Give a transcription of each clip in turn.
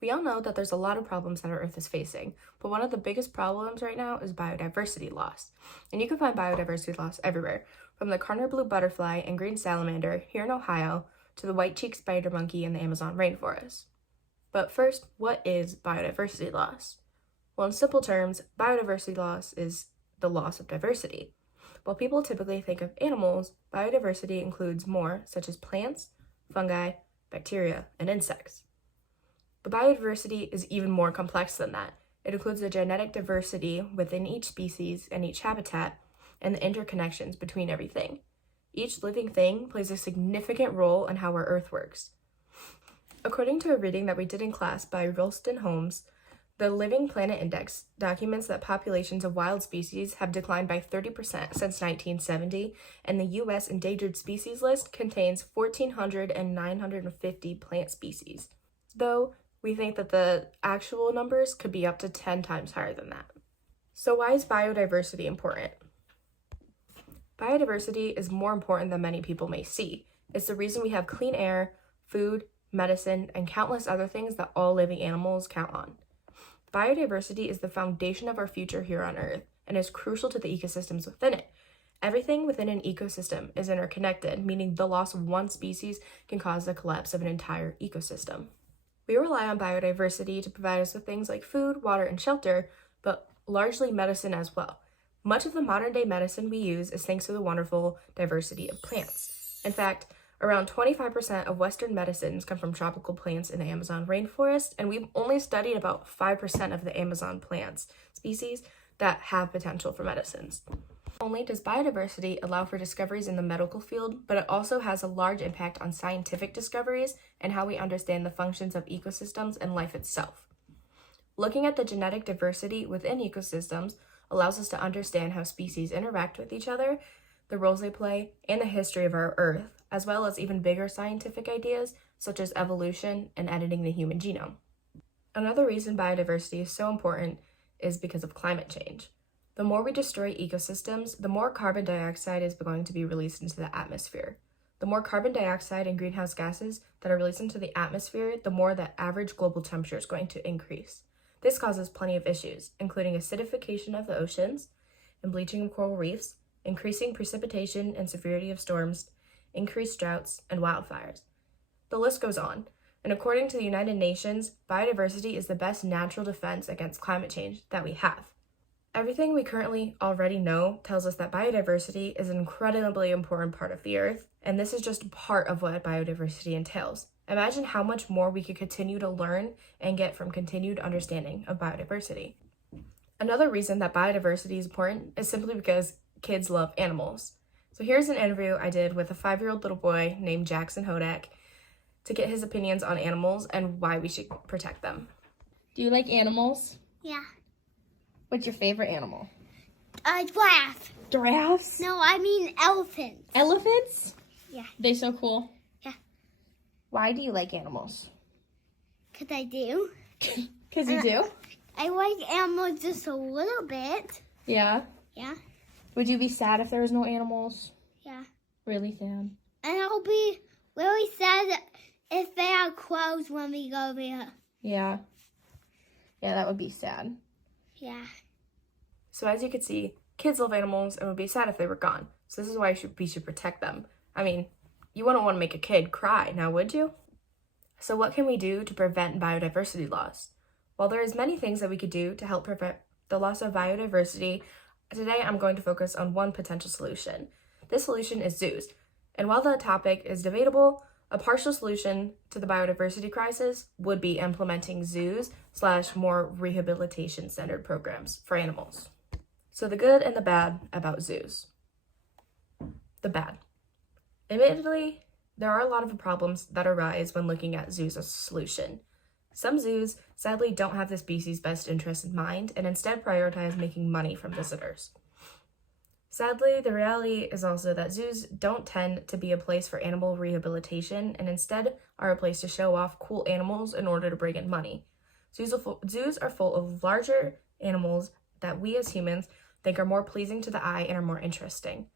We all know that there's a lot of problems that our Earth is facing, but one of the biggest problems right now is biodiversity loss. And you can find biodiversity loss everywhere, from the Carner blue butterfly and green salamander here in Ohio to the white-cheeked spider monkey in the Amazon rainforest. But first, what is biodiversity loss? Well, in simple terms, biodiversity loss is the loss of diversity. While people typically think of animals, biodiversity includes more, such as plants, fungi, bacteria, and insects. But biodiversity is even more complex than that. It includes the genetic diversity within each species and each habitat, and the interconnections between everything. Each living thing plays a significant role in how our Earth works. According to a reading that we did in class by Ralston Holmes, the Living Planet Index documents that populations of wild species have declined by 30% since 1970, and the U.S. Endangered Species List contains 1,400 and 950 plant species, though we think that the actual numbers could be up to 10 times higher than that. So why is biodiversity important? Biodiversity is more important than many people may see. It's the reason we have clean air, food, medicine, and countless other things that all living animals count on. Biodiversity is the foundation of our future here on Earth and is crucial to the ecosystems within it. Everything within an ecosystem is interconnected, meaning the loss of one species can cause the collapse of an entire ecosystem. We rely on biodiversity to provide us with things like food, water, and shelter, but largely medicine as well. Much of the modern-day medicine we use is thanks to the wonderful diversity of plants. In fact, around 25% of Western medicines come from tropical plants in the Amazon rainforest, and we've only studied about 5% of the Amazon plants species that have potential for medicines. Not only does biodiversity allow for discoveries in the medical field, but it also has a large impact on scientific discoveries and how we understand the functions of ecosystems and life itself. Looking at the genetic diversity within ecosystems allows us to understand how species interact with each other, the roles they play, and the history of our Earth, as well as even bigger scientific ideas such as evolution and editing the human genome. Another reason biodiversity is so important is because of climate change. The more we destroy ecosystems, the more carbon dioxide is going to be released into the atmosphere. The more carbon dioxide and greenhouse gases that are released into the atmosphere, the more the average global temperature is going to increase. This causes plenty of issues, including acidification of the oceans and bleaching of coral reefs, increasing precipitation and severity of storms, increased droughts, and wildfires. The list goes on, and according to the United Nations, biodiversity is the best natural defense against climate change that we have. Everything we currently already know tells us that biodiversity is an incredibly important part of the Earth, and this is just part of what biodiversity entails. Imagine how much more we could continue to learn and get from continued understanding of biodiversity. Another reason that biodiversity is important is simply because kids love animals. So here's an interview I did with a 5-year-old little boy named Jackson Hodak to get his opinions on animals and why we should protect them. Do you like animals? Yeah. What's your favorite animal? Giraffe. Giraffes? No, I mean elephants. Elephants? Yeah. They so cool. Yeah. Why do you like animals? 'Cause I do. Because you do? I like animals just a little bit. Yeah. Yeah. Would you be sad if there was no animals? Yeah. Really sad. And I'll be really sad if they are closed when we go there. Yeah. Yeah, that would be sad. Yeah. So as you can see, kids love animals and would be sad if they were gone. So this is why we should protect them. I mean, you wouldn't want to make a kid cry, now would you? So what can we do to prevent biodiversity loss? Well, there is many things that we could do to help prevent the loss of biodiversity. Today, I'm going to focus on one potential solution. This solution is zoos. And while the topic is debatable, a partial solution to the biodiversity crisis would be implementing zoos / more rehabilitation-centered programs for animals. So the good and the bad about zoos. The bad. Admittedly, there are a lot of problems that arise when looking at zoos as a solution. Some zoos sadly don't have the species' best interest in mind and instead prioritize making money from visitors. Sadly, the reality is also that zoos don't tend to be a place for animal rehabilitation and instead are a place to show off cool animals in order to bring in money. Zoos are full of larger animals that we as humans think are more pleasing to the eye and are more interesting.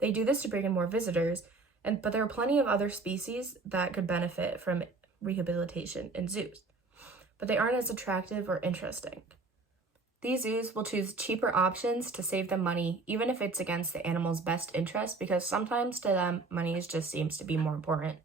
They do this to bring in more visitors, but there are plenty of other species that could benefit from rehabilitation in zoos. but they aren't as attractive or interesting. These zoos will choose cheaper options to save them money, even if it's against the animal's best interest, because sometimes to them, money just seems to be more important.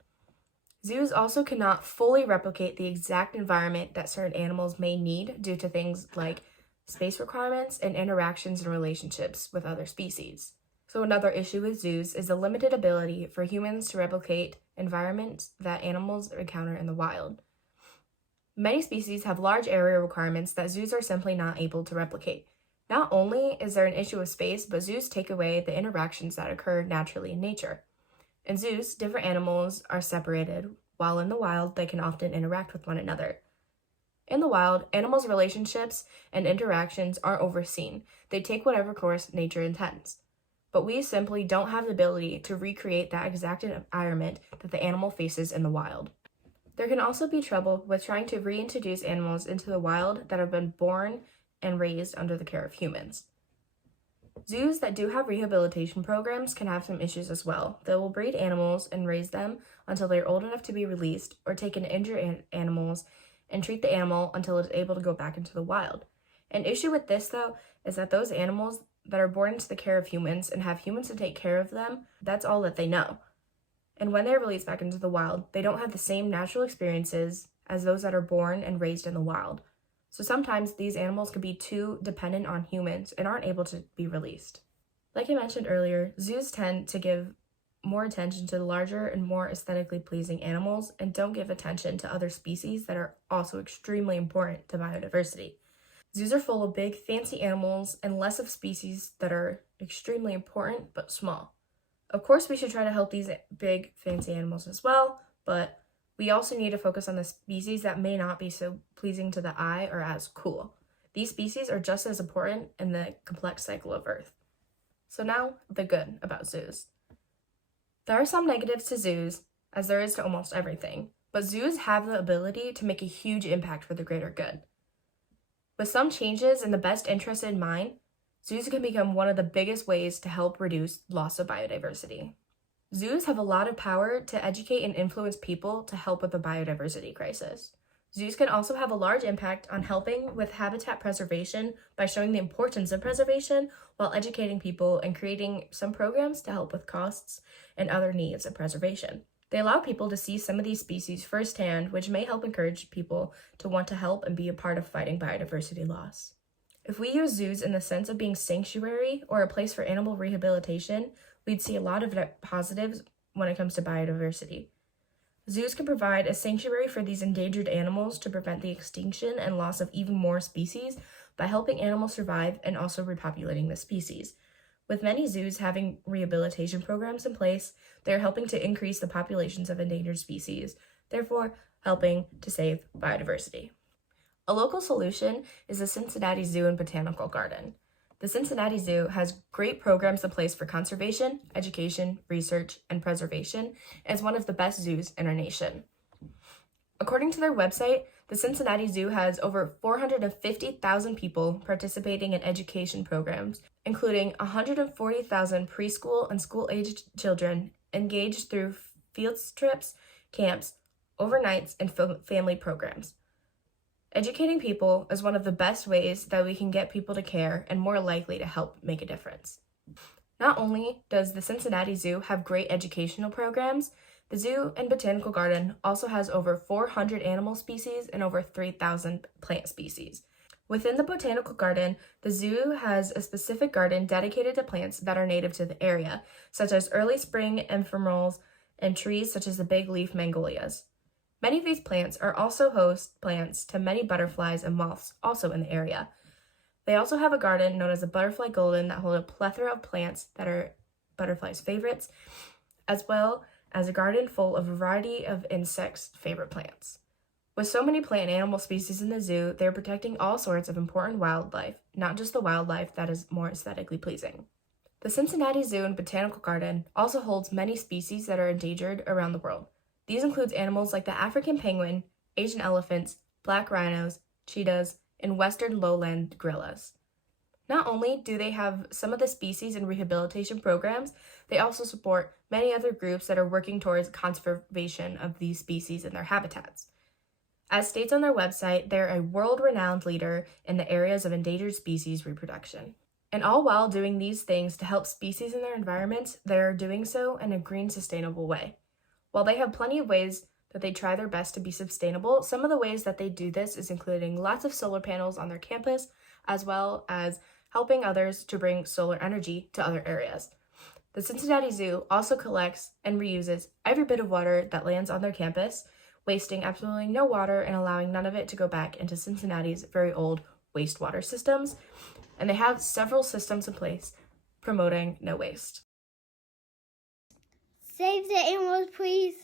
Zoos also cannot fully replicate the exact environment that certain animals may need due to things like space requirements and interactions and relationships with other species. So another issue with zoos is the limited ability for humans to replicate environments that animals encounter in the wild. Many species have large area requirements that zoos are simply not able to replicate. Not only is there an issue with space, but zoos take away the interactions that occur naturally in nature. In zoos, different animals are separated, while in the wild, they can often interact with one another. In the wild, animals' relationships and interactions aren't overseen. They take whatever course nature intends. But we simply don't have the ability to recreate that exact environment that the animal faces in the wild. There can also be trouble with trying to reintroduce animals into the wild that have been born and raised under the care of humans. Zoos that do have rehabilitation programs can have some issues as well. They will breed animals and raise them until they are old enough to be released, or take in injured animals and treat the animal until it is able to go back into the wild. An issue with this, though, is that those animals that are born into the care of humans and have humans to take care of them, that's all that they know. And when they're released back into the wild, they don't have the same natural experiences as those that are born and raised in the wild. So sometimes these animals can be too dependent on humans and aren't able to be released. Like I mentioned earlier, zoos tend to give more attention to the larger and more aesthetically pleasing animals and don't give attention to other species that are also extremely important to biodiversity. Zoos are full of big, fancy animals and less of species that are extremely important but small. Of course, we should try to help these big, fancy animals as well, but we also need to focus on the species that may not be so pleasing to the eye or as cool. These species are just as important in the complex cycle of Earth. So now, the good about zoos. There are some negatives to zoos, as there is to almost everything, but zoos have the ability to make a huge impact for the greater good. With some changes in the best interest in mind, zoos can become one of the biggest ways to help reduce loss of biodiversity. Zoos have a lot of power to educate and influence people to help with the biodiversity crisis. Zoos can also have a large impact on helping with habitat preservation by showing the importance of preservation while educating people and creating some programs to help with costs and other needs of preservation. They allow people to see some of these species firsthand, which may help encourage people to want to help and be a part of fighting biodiversity loss. If we use zoos in the sense of being sanctuary or a place for animal rehabilitation, we'd see a lot of positives when it comes to biodiversity. Zoos can provide a sanctuary for these endangered animals to prevent the extinction and loss of even more species by helping animals survive and also repopulating the species. With many zoos having rehabilitation programs in place, they are helping to increase the populations of endangered species, therefore helping to save biodiversity. A local solution is the Cincinnati Zoo and Botanical Garden. The Cincinnati Zoo has great programs in place for conservation, education, research, and preservation, and is one of the best zoos in our nation. According to their website, the Cincinnati Zoo has over 450,000 people participating in education programs, including 140,000 preschool and school-aged children engaged through field trips, camps, overnights, and family programs. Educating people is one of the best ways that we can get people to care and more likely to help make a difference. Not only does the Cincinnati Zoo have great educational programs, the Zoo and Botanical Garden also has over 400 animal species and over 3,000 plant species. Within the Botanical Garden, the zoo has a specific garden dedicated to plants that are native to the area, such as early spring ephemerals and trees such as the big leaf magnolias. Many of these plants are also host plants to many butterflies and moths also in the area. They also have a garden known as the Butterfly Garden that hold a plethora of plants that are butterflies' favorites, as well as a garden full of a variety of insects' favorite plants. With so many plant and animal species in the zoo, they're protecting all sorts of important wildlife, not just the wildlife that is more aesthetically pleasing. The Cincinnati Zoo and Botanical Garden also holds many species that are endangered around the world. These include animals like the African penguin, Asian elephants, black rhinos, cheetahs, and western lowland gorillas. Not only do they have some of the species in rehabilitation programs, they also support many other groups that are working towards conservation of these species and their habitats. As states on their website, they're a world-renowned leader in the areas of endangered species reproduction. And all while doing these things to help species in their environments, they're doing so in a green, sustainable way. While they have plenty of ways that they try their best to be sustainable, some of the ways that they do this is including lots of solar panels on their campus, as well as helping others to bring solar energy to other areas. The Cincinnati Zoo also collects and reuses every bit of water that lands on their campus, wasting absolutely no water and allowing none of it to go back into Cincinnati's very old wastewater systems. And they have several systems in place promoting no waste. Save the animals, please.